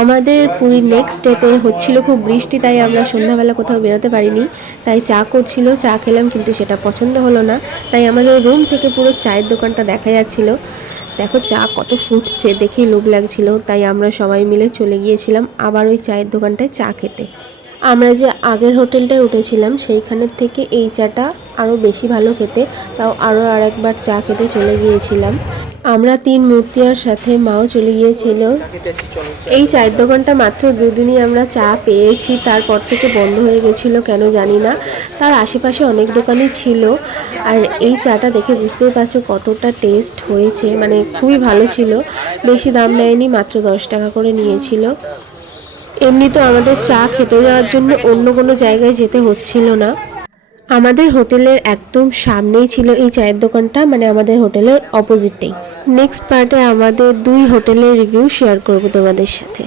আমাদের পুরীর নেক্সট ডেতে হচ্ছিল খুব বৃষ্টি, তাই আমরা সন্ধ্যাবেলা কোথাও বেরোতে পারিনি। তাই চা করছিল, চা খেলাম, কিন্তু সেটা পছন্দ হলো না। তাই আমাদের রুম থেকে পুরো চায়ের দোকানটা দেখা যাচ্ছিল। দেখো চা কত ফুটছে, দেখেই লোভ লাগছিল। তাই আমরা সবাই মিলে চলে গিয়েছিলাম আবার ওই চায়ের দোকানটায় চা খেতে। আমরা যে আগের হোটেলটায় উঠেছিলাম সেইখানের থেকে এই চাটা আরও বেশি ভালো খেতে, তাও আরও আরেকবার চা খেতে চলে গিয়েছিলাম। আমরা 3 মূর্তিয়ার সাথে মাও চলে গিয়েছিল। এই চায়ের দোকানটা মাত্র 2 দিনই আমরা চা পেয়েছি, তারপর থেকে বন্ধ হয়ে গেছিলো কেন জানি না। তার আশেপাশে অনেক দোকানই ছিল। আর এই চাটা দেখে বুঝতেই পারছো কতটা টেস্ট হয়েছে, মানে খুবই ভালো ছিল। বেশি দাম নেয়নি, মাত্র 10 টাকা করে নিয়েছিল। এমনি তো আমাদের চা খেতে যাওয়ার জন্য অন্য কোনো জায়গায় যেতে হচ্ছিল না। আমাদের হোটেলের একদম সামনেই ছিল এই চায়ের দোকানটা, মানে আমাদের হোটেলের অপোজিটেই। নেক্সট পার্টে আমাদের 2 হোটেলের রিভিউ শেয়ার করব তোমাদের সাথে।